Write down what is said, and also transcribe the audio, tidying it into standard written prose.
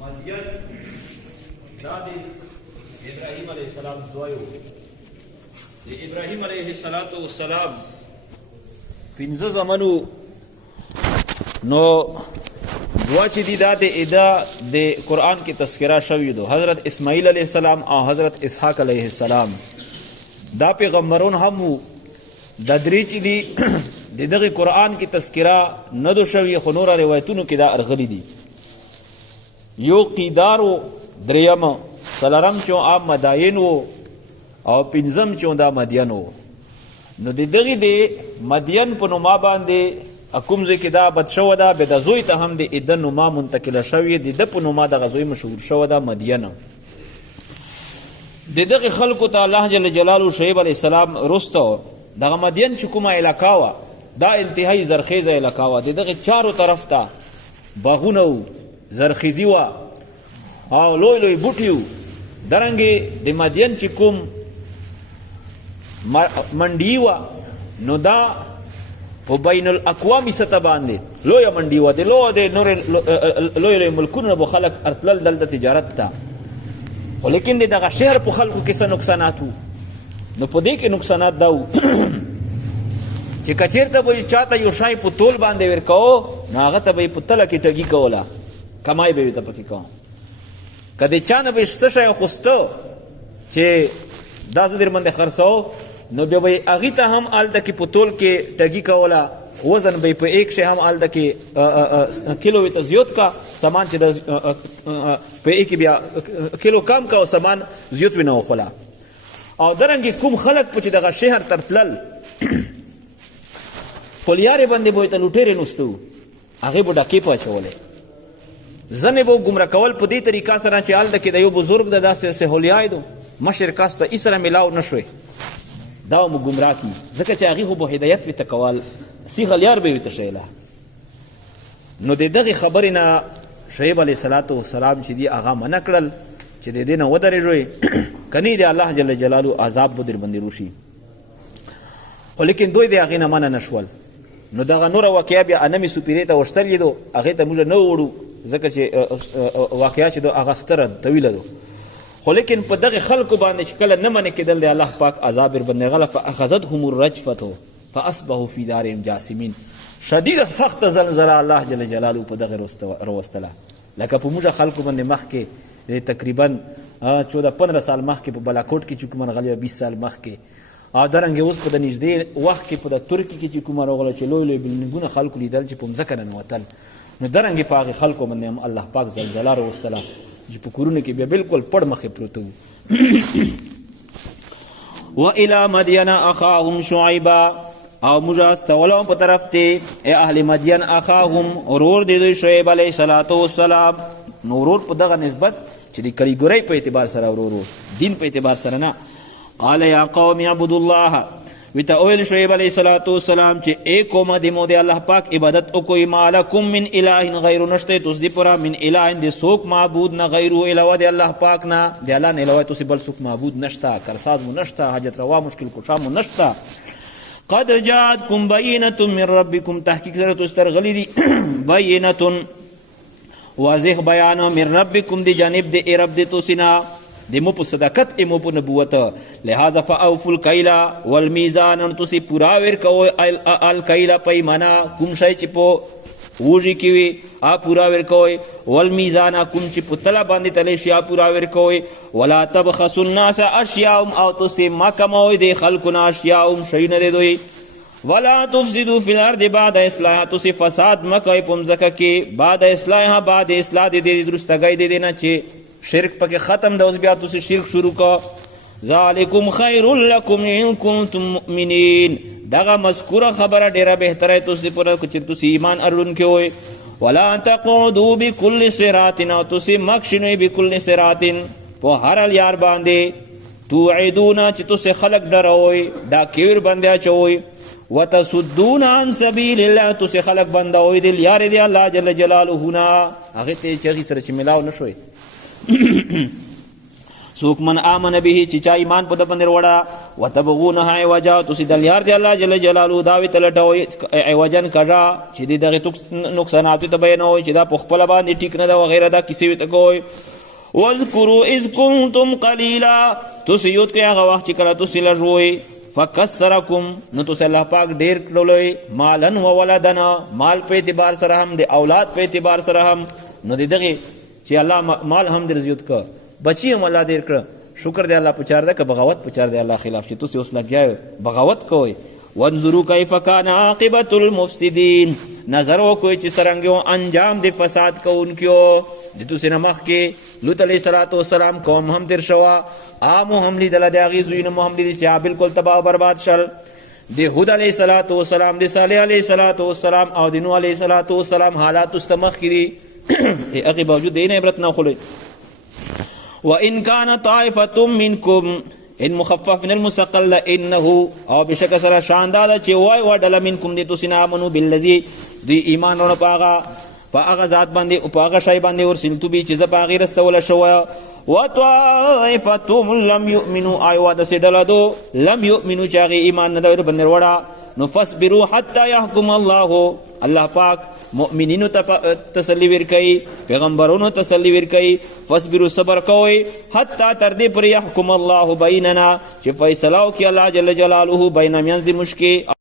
مدین دا د ابراهیم علیه السلام زوی و. د ابراهیم علیه السلام پنځه زامنو نو دوا چې دي دا د قرآن کې تذکره شوی دو حضرت اسماعیل علیه السلام او حضرت اسحاق علیه السلام. دا پیغمبرون هم وو. دا درې چې دي د دغه قرآن کې تذکره نه دو شوی خو نوره روایتونو کې دا ارغلی دي. یو قیدار و، دریم څلرم چون آب مداین و او پنځم چون دا مدین و. نو د دغې د مدین په نوما باندې کوم ځای کې دا بد شوه ده بیا د زوی ته هم د ده نوما منتقله شوې د ده په نوما دغه زوی مشهور شوه ده مدین. د دغې خلکو ته الله جل جلاله شعیب علیه السلام رسته دغه مدین چې کومه علاقه وه دا انتهایی زرخیزه علاقه وه. د دغې چارو طرف ته باغونه و، زرخیزي وه او لوی لوی بوټي و. دارنګې د مدین چې کوم منډي وه نو دا په بین الاقوامي سطح باندې لویه منډي وه. د لوی لوی ملکونو نه به خلک ارتلل دلته تجارت ته. خو لیکن د دغه شهر په خلکو کې څه نقصانات وو. نو په دې کې نقصانات دا وو چې که چېرته به یې چاته یو شی په تول باندې ورکوو نو هغه ته به یې په تله کې ټګي کوله، کمای به یې ورته پکې کوم. که د چا نه به یې شته شی اخوسته چې دا زه در باندې خرڅوو نو بیا به یې هغې ته هم هلته کې په تول کې ټګي کوله، وزن به یې په ایک شی هم هلته کې کیلو ورته زیات کا سامان چې په ایک بیا کیلو کم کا او سامان زیات وي نه وخوله. او درنګې کوم خلک په چې دغه شهر ته تلل خولیارې باندې به یې ته لوټېرې نوسته وو، هغې به ډاکې په اچولې. ځنې به ګمره کول په دې طریقه سره چې هلته کې د یو بزرګ د داسې هولیای دو مشر کس ته ای سره میلاو نه شوی دا مو ګمراه کي ځکه چې هغې خو به هدایت ورته کول سی غلیار به یې ورته ښیله. نو د دغې خبرې نه شعیب علیه السلام چې دي هغه منع کړل چې د دې نه ودرېږئ که نه د الله جل جلاله عذاب به در باندې روشي. خو لیکن دوی د هغې نه منع نه شول. نو دغه نوره واقعه بیا انمې سپیرې ته ورشتلې دو هغې ته موږ نه وړو ځکه چې واقعه چې دو هغه ستره طویله دو. خو لیکن په دغه خلکو باندې چې کله نه منې کېدل د الله پاک عذاب ورباندې غله فاخذتهم الرجفة فاصبحوا فی دارهم جاثمین. شدیده سخته زلزله الله جل جلاله په دغه راوستله. لکه په موږ خلکو باندې مخکې تقریبا 14-15 سال مخکې په بلاکوټ کې چې کومه راغلې 20 سال مخکې او دارنګې اوس په د نږدې وخت کې په د ترکي کې چې کومه راغله چې لوی لوی بلډینګونه خلکو لیدل چې په مځکه ننوتل. نو دارنګې په هغې خلکو باندې هم الله پاک زلزله راوستله چې په کورونو کې بیا بالکل پړ مخې پروته وو. وإلى مدین اخاهم شعیبا او موږ استولو په طرف ته ای اهل مدین اخاهم ورور د دوی شعیب علیه السلام. نو ورور په دغه نسبت چې د کلیګورۍ په اعتبار سره ورور دین په اعتبار سره نه. قال یا قوم اعبدوا الله ویته اویل شعیب علیه السلام چې ای قومه د مو د الله پاک عبادت وکوئ ما لکم من اله غیر نشته تاسو د پوره من اله د څوک معبود نه غیره علاوه د الله پاک نه د الله نه علاوه تاسو بل څوک معبود نشته کرساز مو نشته حاجت روا مشکل کشا مو نشته. قد جاءتكم بینة من ربکم تحقیق سره تاسو ته راغلی دي بینة واضح بیان من ربکم دی جانب د رب د تاسو نه د مو په صداقت مو په نبوت. لہذا فاوفوا الکیل والمیزان تاسو پورا ورکوئ الکیل پیمانه کوم شی چې په وږي کې وي پورا ورکوئ والمیزان کوم چې په تله باندې تلی شي پورا ورکوئ. ولا تبخسوا الناس اشیاءهم او تاسو ما کموئ د خلکو نه اشیاءهم شیونه د دوی. ولا تفسدوا فی الارض بعد اصلاحها تاسو فساد مه کوئ په مځکه کې بعد اصلاحها بعد اصلاح د دې درستګۍ د دې نه چې شرک پکې ختم ده اوس بیا تاسو شرک شروع کا. ذالکم خیر لکم ان کنتم مؤمنین دغه مذکوره خبره ډیره بهتره تاسو پورې چې تاسو ایمان اړونکي وئ. ولا تقعدوا بكل صراط او تاسو مخشنوئ بكل صراط په هر لار باندې توعدون چې تاسو خلق ډروئ ډاکې ورباندې اچوئ. وتصدون عن سبیل الله تاسو خلق بندوئ د لارې د الله جل جلاله نه هغې ته چې هغې سره چې ملاو نه شوئ. سوک من آمن به چې چا ایمان په د باندې وړه وتبغونها عوجا تاسو د یار دی الله جل جلاله داوی تلټوي عوجن کړه چې دغه نقصانات ته بیانوي چې دا په خپل باندې ټیک نه دا وغیرہ دا کیسې ته کوي واذکروا اذ کنتم قلیلا تاسو یو کې هغه وخت چې کله تاسو لږوي فکسرکم نو تاسو الله پاک ډیر کړلوي مالن و ولدن مال په اعتبار سره هم د اولاد په اعتبار سره هم نو دغه چې الله مال هم در زیات ک بچی هم الله ډیر کړ شکر دی الله پچار ده که بغاوت پچار دی الله خلاف چې تاسو اوس لګیا بغاوت کوئ وانظروا کیف کان عاقبۃ المفسدین نظر وکوي چې څرنګه انجام د فساد کوونکو د تاسو نه مخکې لوط علیه السلام قوم هم تیر شوا عام هم لیدل د هغې زویونه مو هم لیدل چې بالکل تباه و برباد شل د هود علیه السلام د صالح علیه السلام او د نوح علیه السلام حالات استمخ کړي هغې باوجود د عبرت نه خولي وان كان طائفه منكم ان مخفف من المثقل انه او بشک سره شاندار چې وای وډل منکم دي تاسو نه امنو بالذي دی ایمان ور پاغه ذات باندې او پاغه شای باندې ورسلتو به چې ز پاغه رستول شو وطائفه لم يؤمنوا ايوا د سدلدو لم يؤمنوا چې ایمان نه در باندې وړه نو فصبروا حتى يحكم الله پاک مؤمنینو تسلی ورکي پیغمبرونو تسلی ورکي فصبروا صبر کوي حتى تر دې پر يحكم الله بيننا چې فیصله وکي الله جل جلاله بین میانځ د مشکل